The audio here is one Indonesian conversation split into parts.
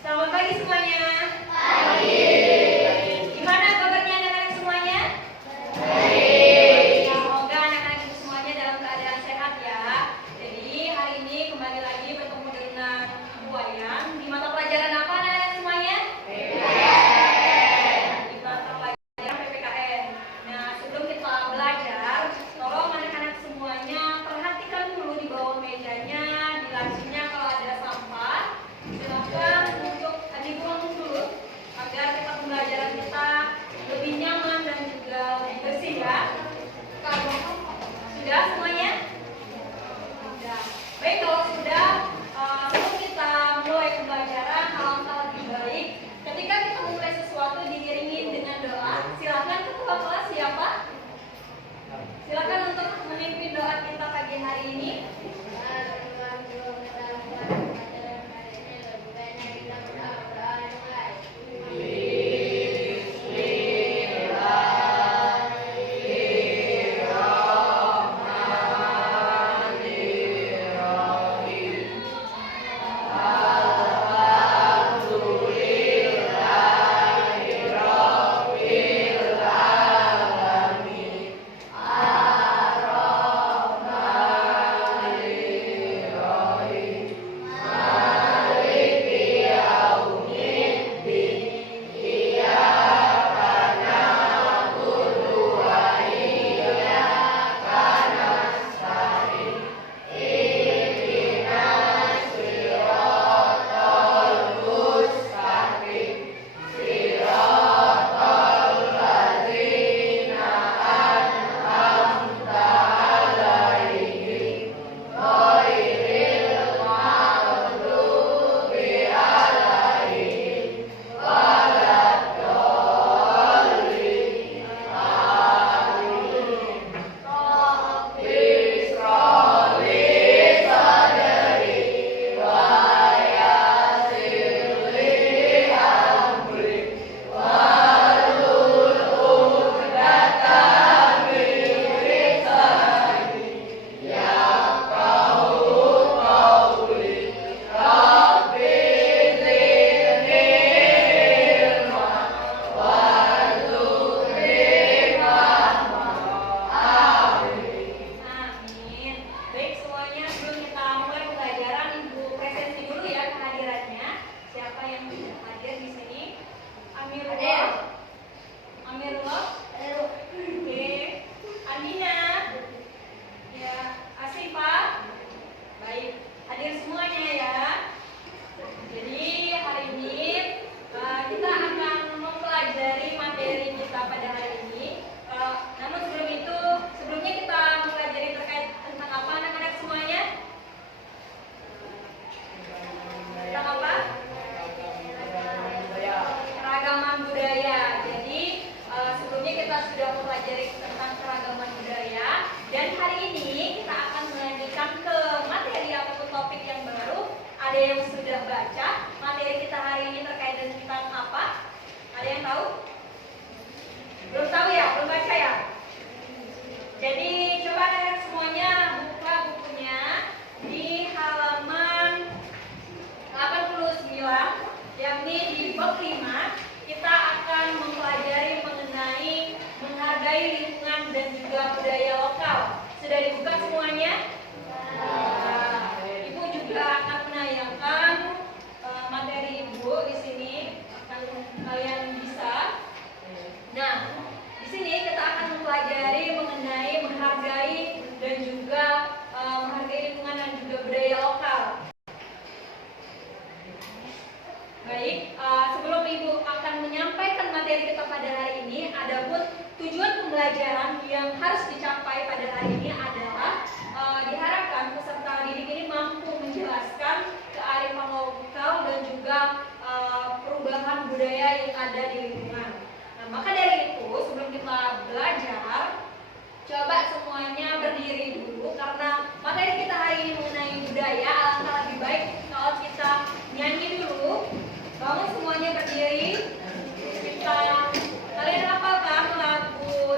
Selamat pagi semuanya. Pagi. Gimana kabarnya anak-anak semuanya? Baik. Semoga anak-anak semuanya dalam keadaan sehat ya. Jadi hari ini kembali lagi bertemu dengan Bu Ayang di mata pelajaran apa anak-anak semuanya? PPKN. Di mata pelajaran PPKN. Nah, sebelum kita belajar, tolong anak-anak semuanya perhatikan dulu di bawah mejanya, di lacinya kalau ada sampah. Silakan untuk dibuang dulu agar kita pembelajaran kita lebih nyaman dan juga bersih ya. Sudah semuanya? Sudah. Baik, kalau sudah, sebelum kita mulai pembelajaran, alangkah lebih baik ketika kita mulai sesuatu diiringi dengan doa. Silakan ketua kelas siapa? Silakan untuk memimpin doa kita pagi hari ini.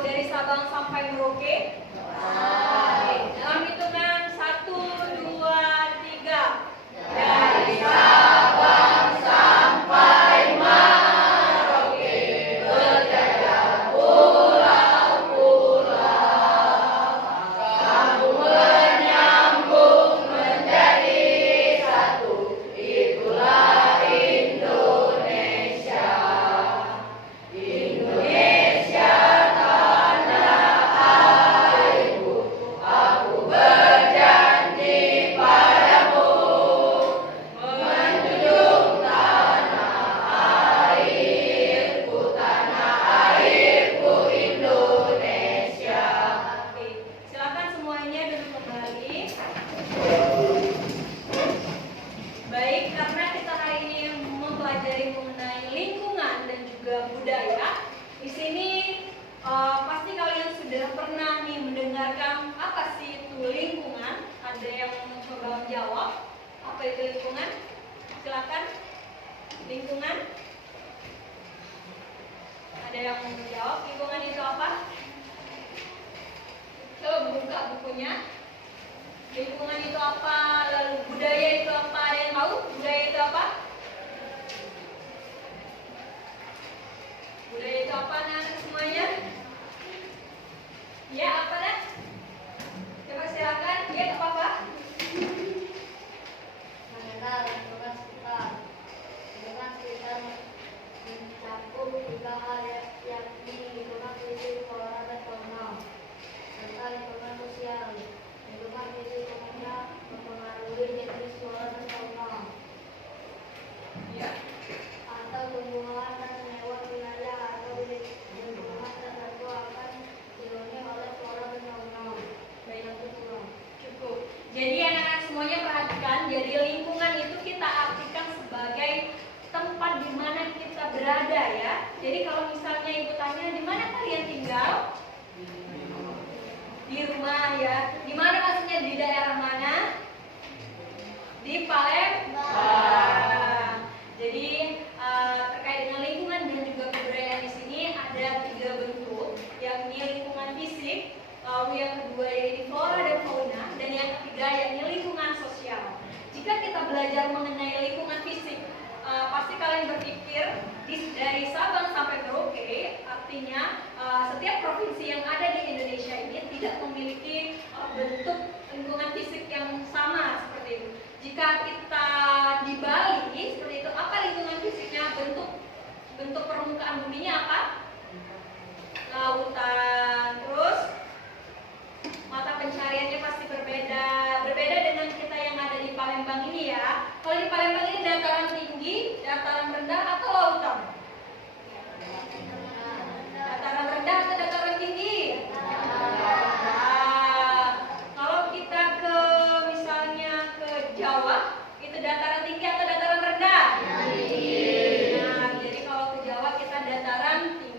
Dari Sabang karena kita hari ini mempelajari mengenai lingkungan dan juga budaya, di sini pasti kalian sudah pernah nih mendengarkan apa sih itu lingkungan. Ada yang mencoba menjawab apa itu lingkungan? Silakan. Lingkungan. Ada yang mau menjawab lingkungan itu apa? Coba buka bukunya. Lingkungan itu apa? Lalu budaya itu apa? Ada yang tahu budaya itu apa? Budaya itu apa anak semuanya? Ya, apa dah? Coba silakan. Ya, apa-apa? Mengenal lingkungan sekitar. Lingkungan sekitar mencakup tiga hal yakni lingkungan fisik, flora, dan fauna, serta lingkungan sosial. Lingkungan fisik umumnya mempengaruhi jenis flora dan fauna, Ya. atau tumbuhan dan hewan wilayah atau lingkungan tertentu akan dihuni oleh flora dan fauna. Baik, cukup. Jadi anak-anak semuanya perhatikan, jadi lingkungan itu kita artikan sebagai tempat di mana kita berada ya. Jadi kalau misalnya ibu tanya di mana kalian tinggal? Di rumah ya. Di mana maksudnya, di daerah mana? Di Palembang. Jadi terkait dengan lingkungan dan juga kebudayaan di sini ada 3 bentuk, yakni lingkungan fisik, lalu yang kedua yaitu flora dan fauna, dan yang ketiga yakni lingkungan sosial. Jika kita belajar mengenai lingkungan fisik, pasti kalian berpikir dari Sabang sampai Merauke, artinya setiap provinsi yang ada di Indonesia ini tidak memiliki bentuk lingkungan fisik yang sama seperti itu. Jika kita di Bali seperti itu, apa lingkungan fisiknya? Bentuk permukaan buminya apa? Lautan. Terus mata pencariannya pasti berbeda dengan kita yang ada di Palembang ini ya. Kalau di Palembang ini dataran tinggi, dataran rendah, atau lautan? Dataran rendah atau dataran tinggi? Nah, kalau kita ke misalnya ke Jawa, itu dataran tinggi atau dataran rendah? Nah, jadi kalau ke Jawa kita dataran tinggi.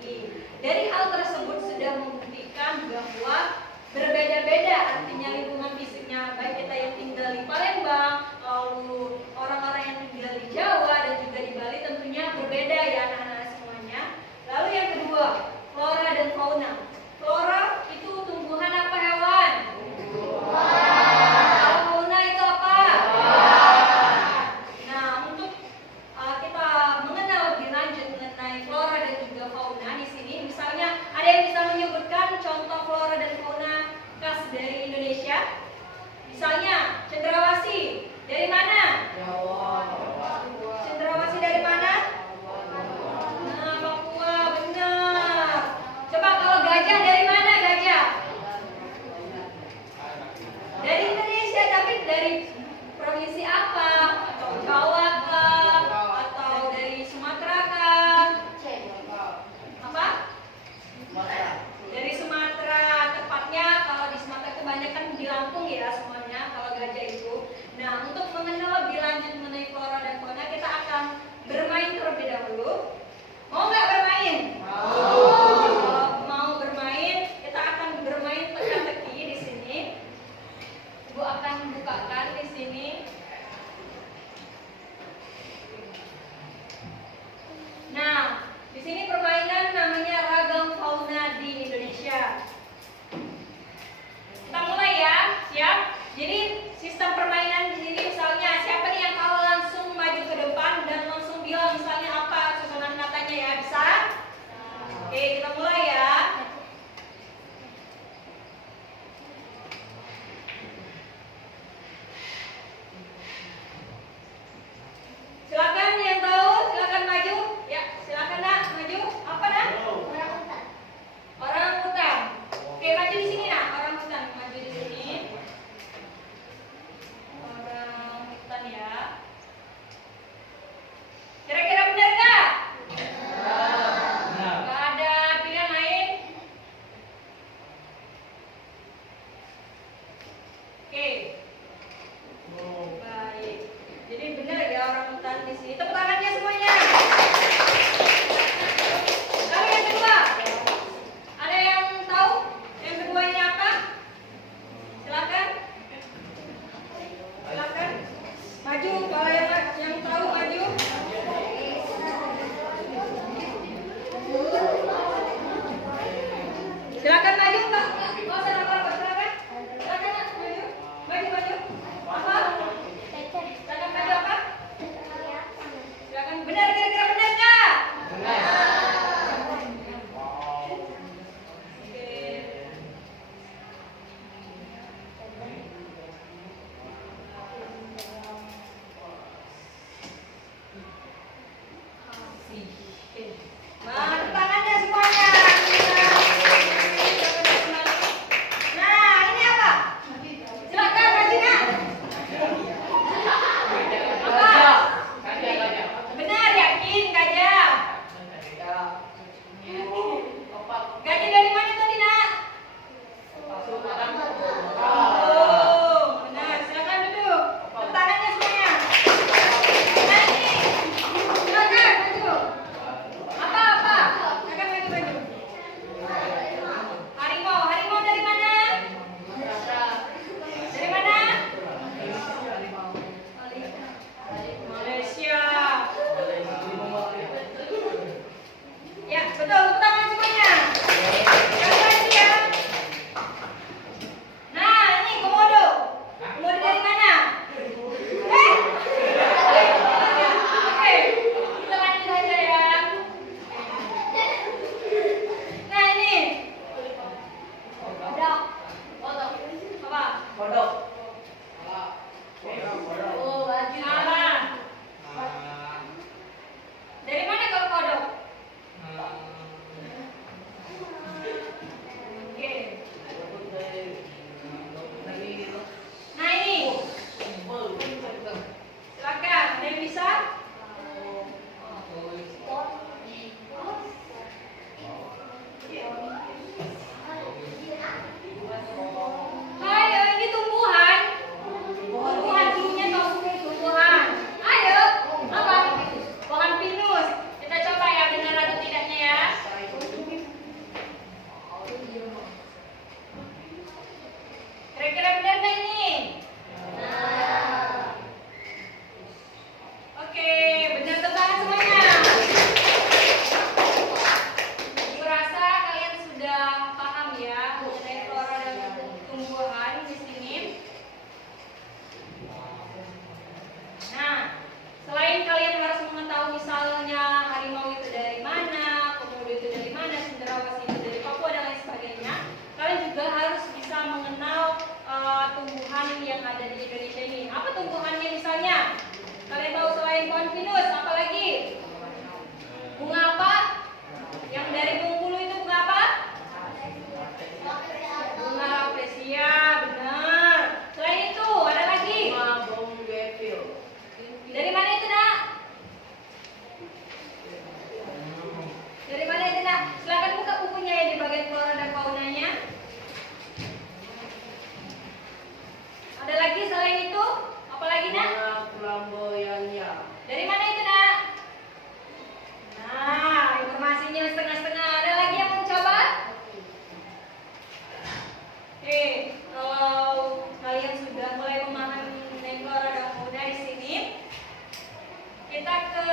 kita ke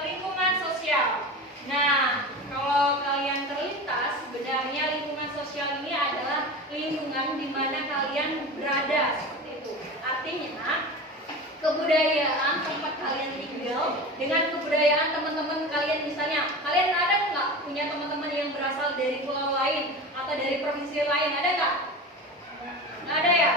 lingkungan sosial. Nah, kalau kalian terlintas, sebenarnya lingkungan sosial ini adalah lingkungan di mana kalian berada, seperti itu. Artinya, kebudayaan tempat kalian tinggal dengan kebudayaan teman-teman kalian, misalnya kalian ada nggak punya teman-teman yang berasal dari pulau lain atau dari provinsi lain, ada nggak? Nggak ada ya?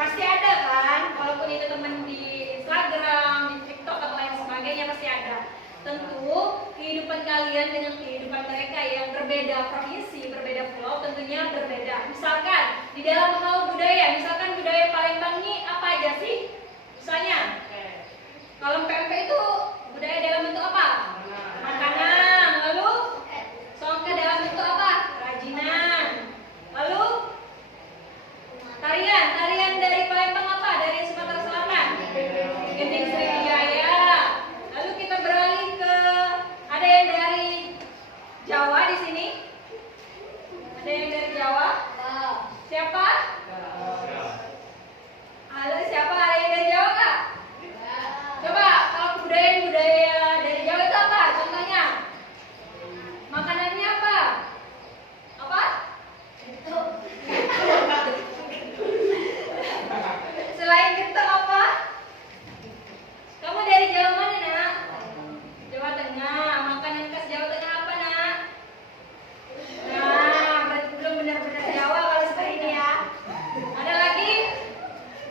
Pasti ada kan? Walaupun itu teman di Instagram, di TikTok atau lain sebagainya pasti ada. Tentu kehidupan kalian dengan kehidupan mereka yang berbeda provinsi, berbeda pulau tentunya berbeda. Misalkan di dalam hal budaya, misalkan budaya Palembang ini apa aja sih? Misalnya, kalau PMP itu budaya dalam bentuk apa? Makanan. Lalu songke dalam bentuk apa? Kerajinan. Lalu tarian dari Palembang apa? Dari Sumatera Selatan? Gending Sriwijaya. Lalu kita beralih ke, ada yang dari Jawa di sini? Ada yang dari Jawa? Siapa? Halo, siapa? Ada yang dari Jawa kak? Coba kalau budaya dari Jawa itu apa? Contohnya? Makanannya apa? Apa? Selain getuk apa? Kamu dari Jawa mana nak? Jawa Tengah. Makanan khas Jawa Tengah apa nak? Nah, berarti belum benar-benar Jawa kalau seperti ini ya. Ada lagi?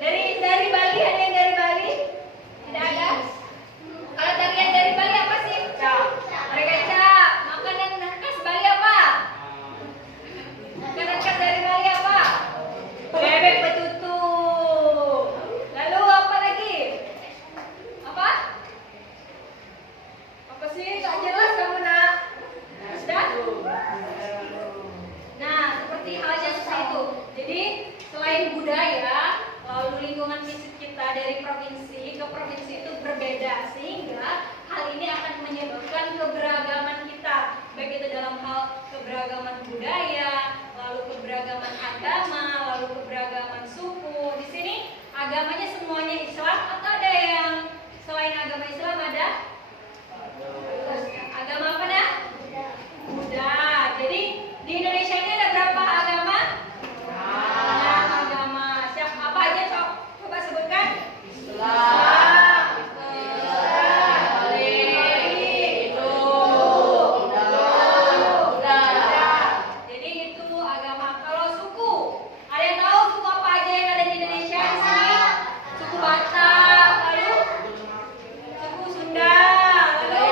Dari Bali, ada yang dari Bali? Tidak ada? Kalau tarian dari Bali apa sih? Mereka cak. Makanan khas Bali apa? Makanan khas dari Bali apa? Bebek betutu. Lalu apa lagi? Apa? Apa sih? Tak jelas kamu nak? Sudah? Nah, seperti halnya seperti itu. Jadi, selain budaya, lalu lingkungan fisik kita dari provinsi ke provinsi itu berbeda, sehingga hal ini akan menyebabkan keberagaman kita, baik itu dalam hal keberagaman budaya, lalu keberagaman agama, lalu keberagaman suku. Di sini agamanya semuanya Islam atau ada yang selain agama Islam ada? Agama apa dah? Buddha. Jadi di Indonesia ini ada berapa agama? Agama. Siapa apa aja coba sebutkan? Islam, jadi itu agama. Kalau suku, ada yang tahu suku apa aja yang ada di Indonesia di sini? Suku Batak, lalu suku Sunda, lalu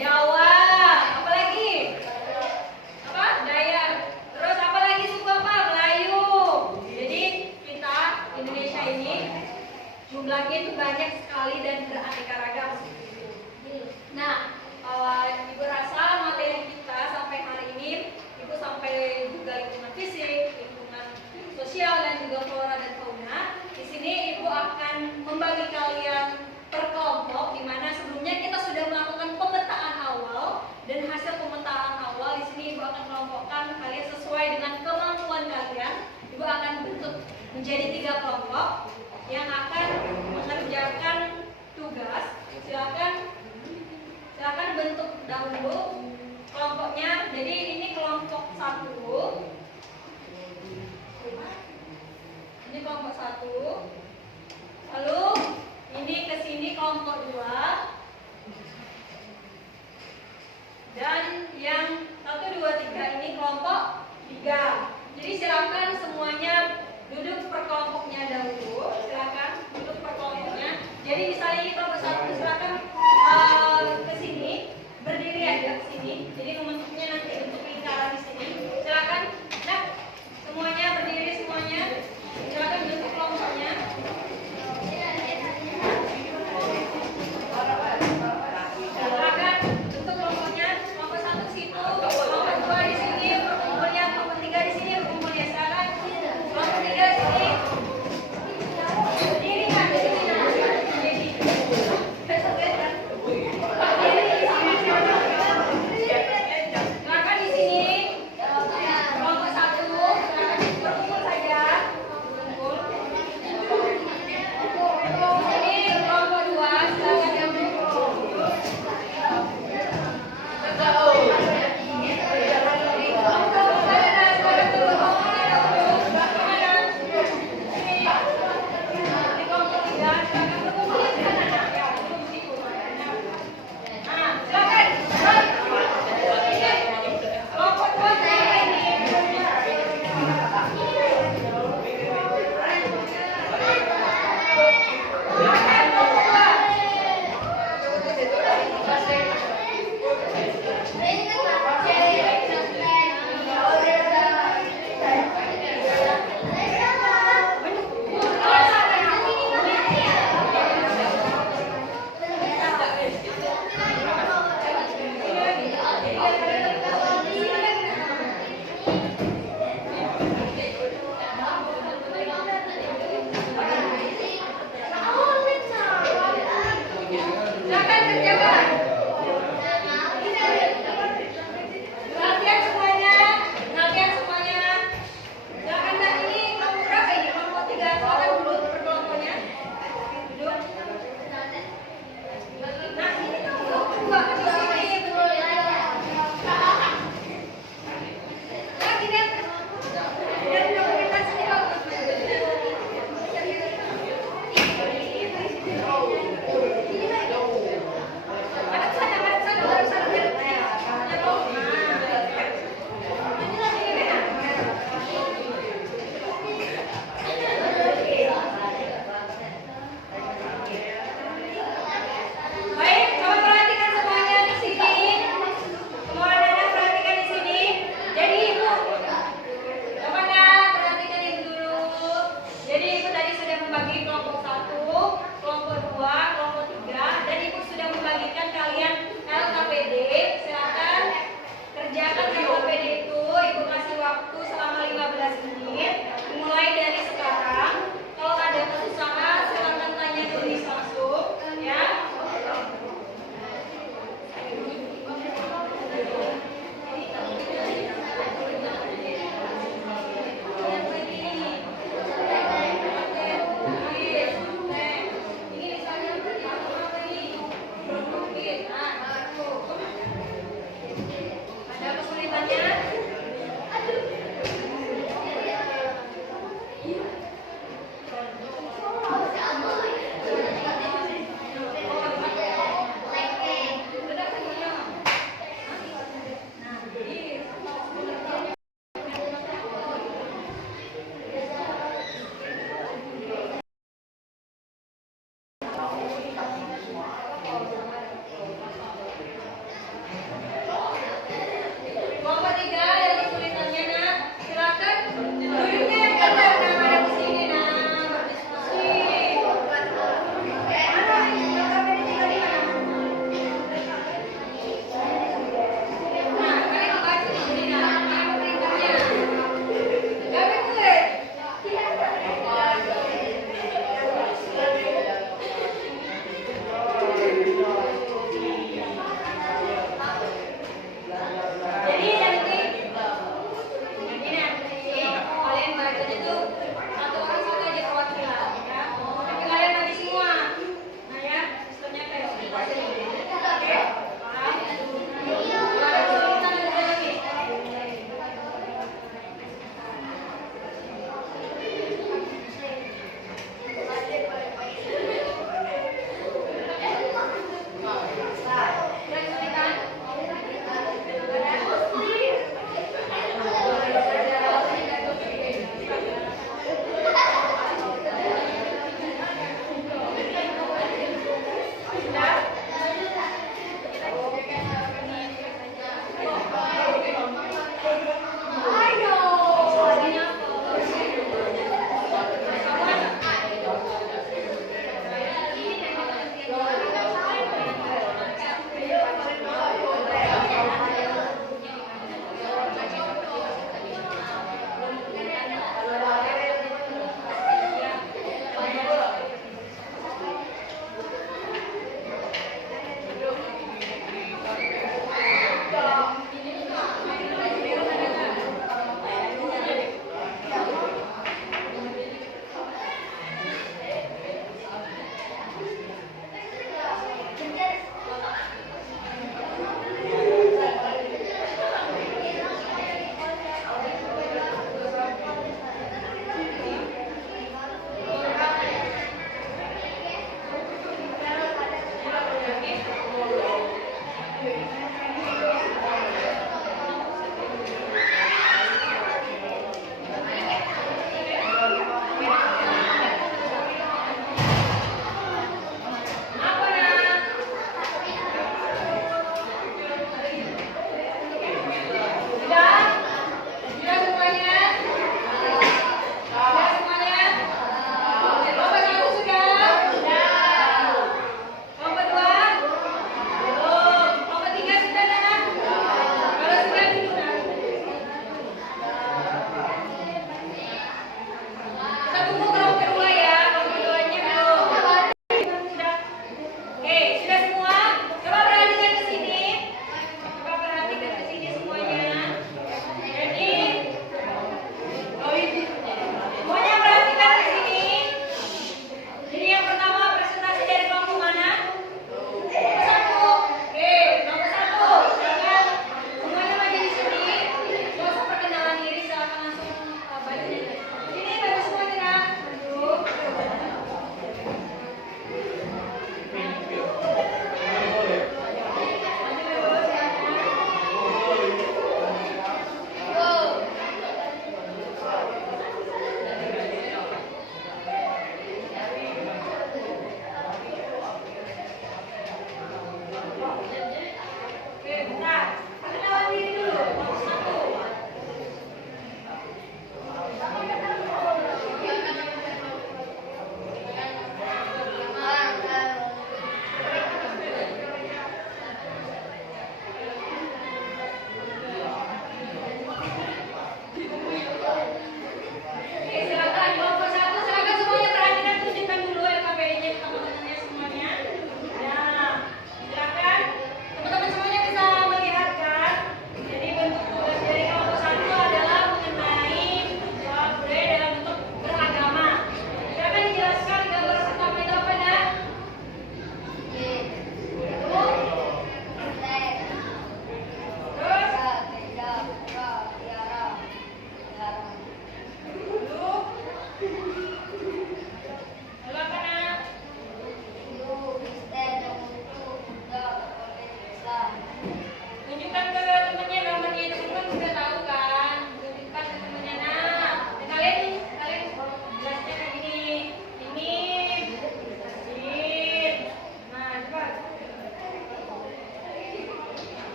Jawa, apa lagi? Apa? Dayak. Terus apa lagi suku apa? Melayu. Jadi kita Indonesia ini jumlahnya itu banyak sekali dan beraneka ragam. Nah, Ibu rasa materi kita sampai hari ini, Ibu sampai juga lingkungan fisik, lingkungan sosial dan juga flora dan fauna. Di sini Ibu akan membagi kalian per kelompok, di mana sebelumnya kita sudah melakukan pemetaan awal dan hasil pemetaan awal di sini Ibu akan kelompokkan kalian sesuai dengan kemampuan kalian. Ibu akan bentuk menjadi 3 kelompok yang akan mengerjakan tugas. Silakan bentuk dahulu kelompoknya. Jadi ini kelompok 1. Ini kelompok 1. Lalu ini ke sini kelompok 2. Dan yang 1, 2, 3 ini kelompok 3. Jadi silakan semuanya duduk per kelompoknya dahulu. Silakan duduk per kelompoknya. Jadi misalnya ini kelompok 1, silakan ke sini, berdiri aja ke sini. Jadi membentuknya nanti bentuk lingkaran di sini. Silakan, nah semuanya berdiri semuanya. Silakan bentuk kelompoknya. Perhatian semuanya, perhatian semuanya. Yang anda ini nomor berapa ini? Nomor 3, silakan dulu berkelompoknya. Duduk. Nah ini nomor 2 di sini. Lagi dan dokumentasinya bagus. Ada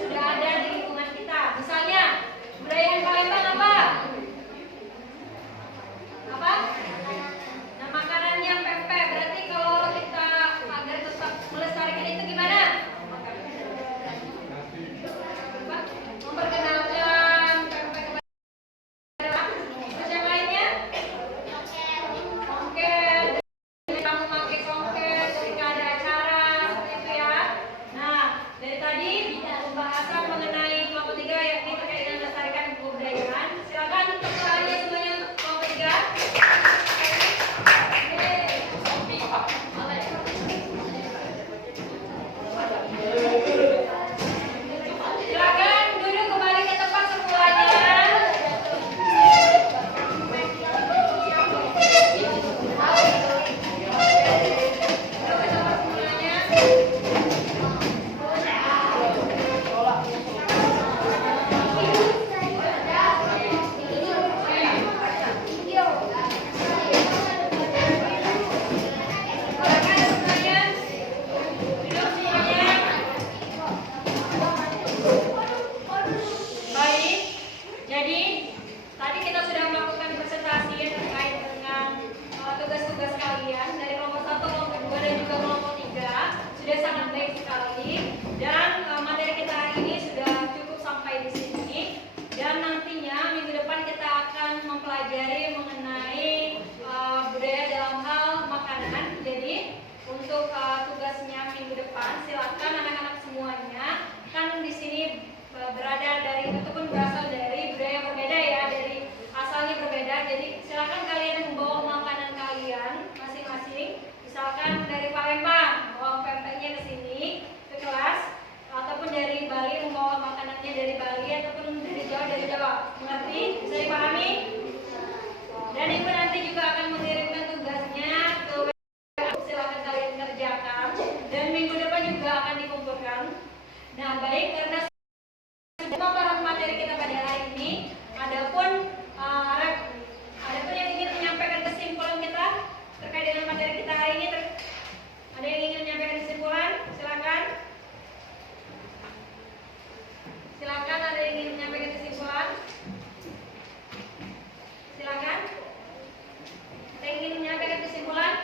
sudah ada di lingkungan kita. Misalnya, budaya yang Palembang apa? Apa? Nah, makanannya pempek. Berarti kalau kita agar tetap melestarikan itu gimana? Memperkenalkan pempek kepada terus yang lainnya? Songket. Kamu pakai songket ketika ada acara seperti itu ya. Nah, dari tadi pembahasan mengenai kelompok 3 yakni terkait dengan melestarikan kebudayaan. Silakan untuk soalnya semuanya untuk kelompok 3. Silakan duduk kembali ke tempat semulanya. Baik, jadi tadi kita sudah melakukan presentasi terkait dengan tugas-tugas kalian dari kelompok 1, kelompok 2, dan juga kelompok 3. Sudah sangat baik sekali dan materi kita hari ini sudah cukup sampai di sini. Dan nantinya minggu depan kita akan mempelajari mengenai budaya dalam hal makanan. Jadi untuk tugasnya minggu depan silakan anak-anak semuanya kan di sini berada dari ataupun berasal dari budaya yang berbeda ya, dari asalnya berbeda. Jadi silakan kalian membawa makanan kalian masing-masing. Misalkan dari Palembang bawa pempeknya ke sini ke kelas, ataupun dari Bali membawa makanannya dari Bali, ataupun dari Jawa. Mengerti? Bisa dipahami? Dan ibu nanti juga akan mengirimkan tugasnya ke WA. Silakan kalian kerjakan dan minggu depan juga akan dikumpulkan. Nah, baik, karena pemaparan materi kita pada hari ini, adapun yang ingin menyampaikan kesimpulan kita terkait dengan materi kita hari ini, ada yang ingin menyampaikan kesimpulan? Silakan. Silakan, ada yang ingin menyampaikan kesimpulan? Silakan. Ada yang ingin menyampaikan kesimpulan?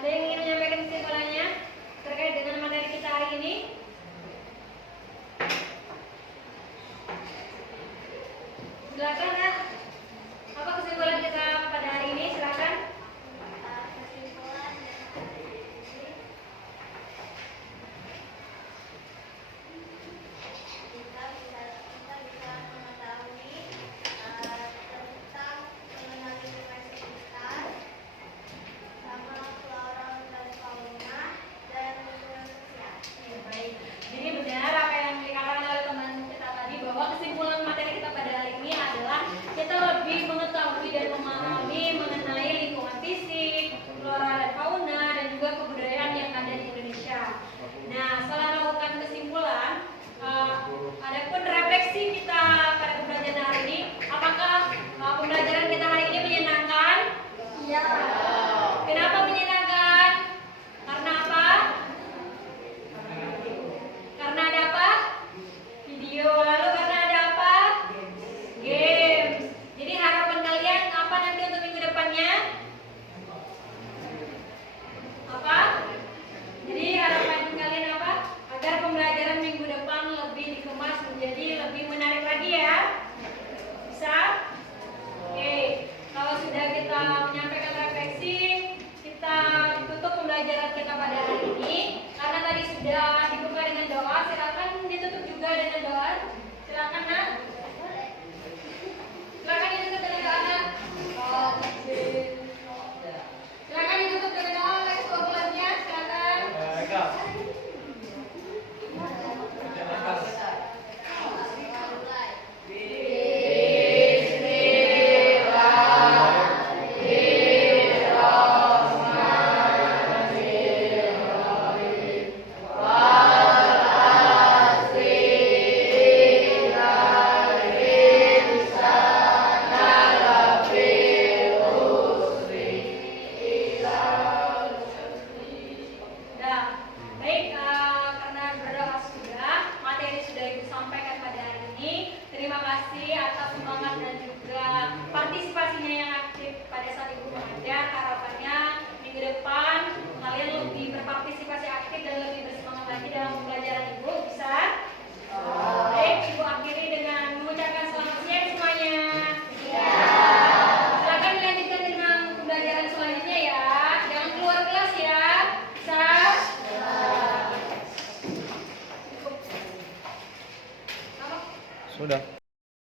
Ada yang ingin menyampaikan kesimpulannya terkait dengan materi kita hari ini? Silakan ya. Apa kesimpulan kita pada hari ini? Silakan. Kesimpulan kita bisa mengetahui tentang mengenali lingkungan sekitar, sama flora dan fauna dan lingkungan sosial. Ya, baik. Jadi benar apa yang dikatakan oleh teman kita tadi, bahwa kesimpulan materi kita pada hari ini adalah kita lebih mengetahui dan memahami mengenai lingkungan fisik, flora dan fauna, dan juga kebudayaan yang ada di Indonesia. Nah, setelah melakukan kesimpulan, adapun refleksi kita pada pembelajaran hari ini, apakah pembelajaran kita hari ini menyenangkan? Iya. Kenapa menyenangkan? Karena apa? Karena ada apa? Video. Lalu karena ada apa? Games. Jadi harapan kalian apa nanti untuk minggu depannya? Apa? Jadi harapan kalian apa? Agar pembelajaran minggu depan lebih dikemas menjadi lebih menarik lagi ya. Bisa? Oke. Kalau sudah kita menyampaikan refleksi, kita tutup pembelajaran kita pada hari ini. Karena tadi sudah dibuka dengan doa, silakan ditutup juga dengan doa. Silakan nak. Silakan ditutup dengan doa nak. Silakan ditutup dengan doa. Next kelas-kelasnya silakan. udah.